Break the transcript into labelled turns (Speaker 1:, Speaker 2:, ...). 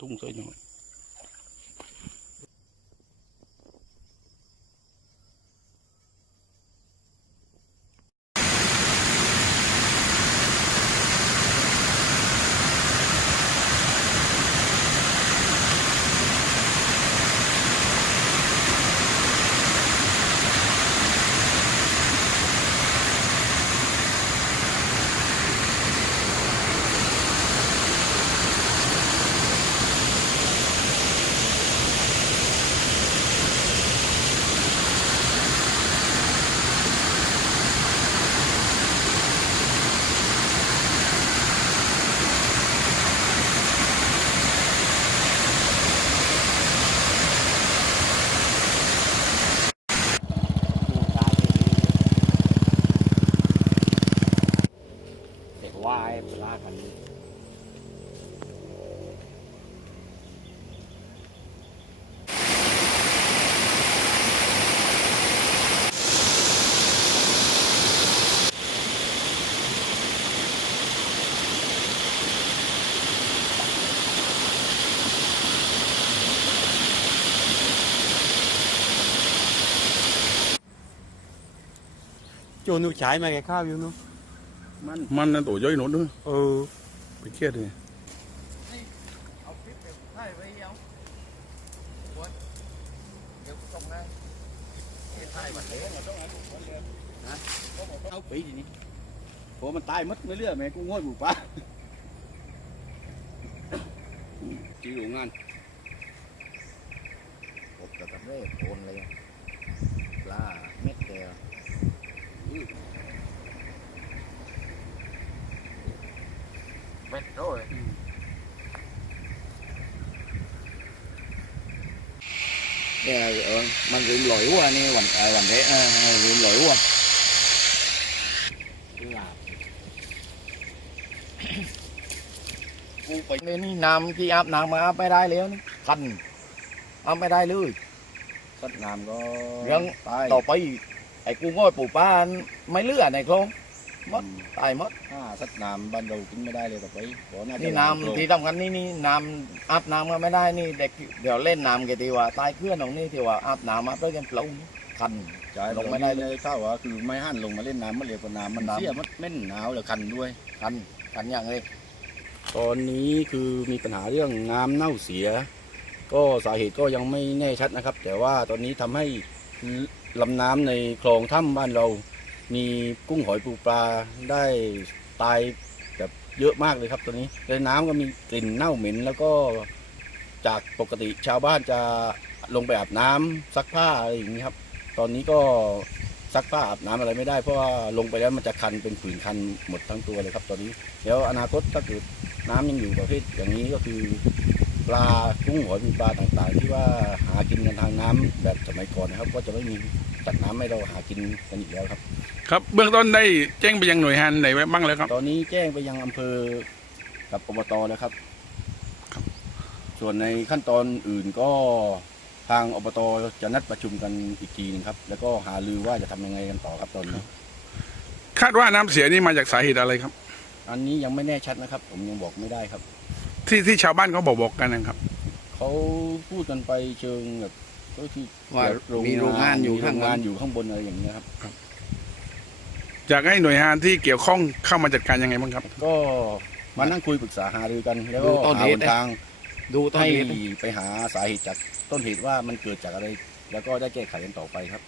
Speaker 1: ทุ่งสวยหน่อย
Speaker 2: เด็กว่ายลากกัน
Speaker 3: โจนุฉายมาแกข้าวอยู่นู้น
Speaker 2: มัน
Speaker 1: มันนั่นตัวย่อยหนดด้วย
Speaker 3: เออ
Speaker 1: ไปเครียดเลย
Speaker 2: เอาคลิปเดี๋ยวถ่ายไว้เอาวันเดี๋ยวส่งให้ถ่ายมันเลยเราต้องเอาลูกคนเลยนะเอาปีทีนี้พอมันตายมัดไม่เลือแม่กูง่อยบุปผาที่โรงงานกบกับตะเร่โคนเลยปลาเม็ดเดียวเม็ดโรย เนี่ยเออมัน rượm lỗi quá nè hoành à, hoành thế à, rượm lỗi quá là กูไปในนี่น้ำที่อาบน้ำมาอาบไม่ได้แล้วนี่คันอาบไม่ได้เลยสัตว์น้ำก็ยังตายต่อไปไอ้กูง่อยปลูกป้านไม่เลือในคลอง มดตายมด
Speaker 4: ถ้าสัตว์น้ำบ้านเรากินไม่ได้เลยต่อไปเพราะาจะ
Speaker 2: นี่น้ำที่สำคัญนี่นี่น้ำอาบน้ำก็ไม่ได้นี่เด็กเดี๋ยวเล่นน้ำกันทีว่าตายเคลื่อนของนี่ที่ว่าอาบน้ำมาด้วยกันเปล่าคัน
Speaker 4: ใช่
Speaker 2: ล
Speaker 4: ล
Speaker 2: ง
Speaker 4: ง
Speaker 2: ไม่
Speaker 4: ไม่
Speaker 2: ได้
Speaker 4: ได้เลยข้าวว่าคือไม่หันลงมาเล่นน้ำมันเร็วกว่าน้ำมัน
Speaker 2: น้ำ
Speaker 4: เสียมันเม่นหนาวแล้วคันด้วย
Speaker 2: คันคันอย่างเลย
Speaker 1: ตอนนี้คือมีปัญหาเรื่องน้ำเน่าเสีย ก็สาเหตุก็ยังไม่แน่ชัดนะครับ แต่ว่าตอนนี้ทำให้ลำน้ำในคลองถ้ำบ้านเรา มีกุ้งหอยปูปลาได้ตายแบบเยอะมากเลยครับตอนนี้ในน้ำก็มีกลิ่นเน่าเหม็นแล้วก็จากปกติชาวบ้านจะลงไปอาบน้ำซักผ้าอะไรอย่างนี้ครับ ตอนนี้ก็ซักผ้าอาบน้ำอะไรไม่ได้เพราะว่าลงไปแล้วมันจะคันเป็นผื่นคันหมดทั้งตัวเลยครับ ตอนนี้เดี๋ยวอนาคตถ้าเกิดน้ำยังอยู่ประเภทอย่างนี้ก็คือปลากุ้งหอยปูปลาต่างๆ ที่ว่าหากินกันทางน้ำแบบสมัยก่อนนะครับ ก็จะไม่มีสัตว์น้ำให้เราหากินกันอีกแล้วครับ
Speaker 5: ครับเบื้องต้นได้แจ้งไปยังหน่วยงานไหนไว้บ้างแล้วครับ
Speaker 1: ตอนนี้แจ้งไปยังอำเภอกับอบตแล้วครับ
Speaker 5: ครับ
Speaker 1: ส่วนในขั้นตอนอื่นก็ทางอบตจะนัดประชุมกันอีกทีหนึงครับ แล้วก็หารือว่าจะทำยังไงกันต่อครับตอนนี้
Speaker 5: คาดว่าน้ำเสียนี่มาจากสาเหตุอะไรครับ
Speaker 1: อันนี้ยังไม่แน่ชัดนะครับ ผมยังบอกไม่ได้ครับ
Speaker 5: ที่ที่ชาวบ้านเขาบอกบอกกันนะครับ
Speaker 1: เขาพูดกันไปเชิงแบบก็คือ
Speaker 2: ว่ามีโรงงานอยู่
Speaker 1: มีโร
Speaker 2: ข้าง
Speaker 1: ง
Speaker 2: บ
Speaker 1: งาน
Speaker 2: น
Speaker 1: อยู่ข้างบนอะไรอย่างเงี้ยครับ
Speaker 5: อยากให้หน่วยงานที่เกี่ยวข้องเข้ามาจัดการยังไงบ้างครับ
Speaker 1: ก็มานั่งคุยปรึกษาหารือกัน แล้วก็
Speaker 2: ดูต้น
Speaker 1: หา
Speaker 2: เห
Speaker 1: ห
Speaker 2: ตุ
Speaker 1: นทาง
Speaker 2: ดูต้น
Speaker 1: ให้
Speaker 2: เหตุ
Speaker 1: ไปหาสาเหตุจากต้นเหตุว่ามันเกิดจากอะไร แล้วก็ได้แก้ไขกันต่อไปครับ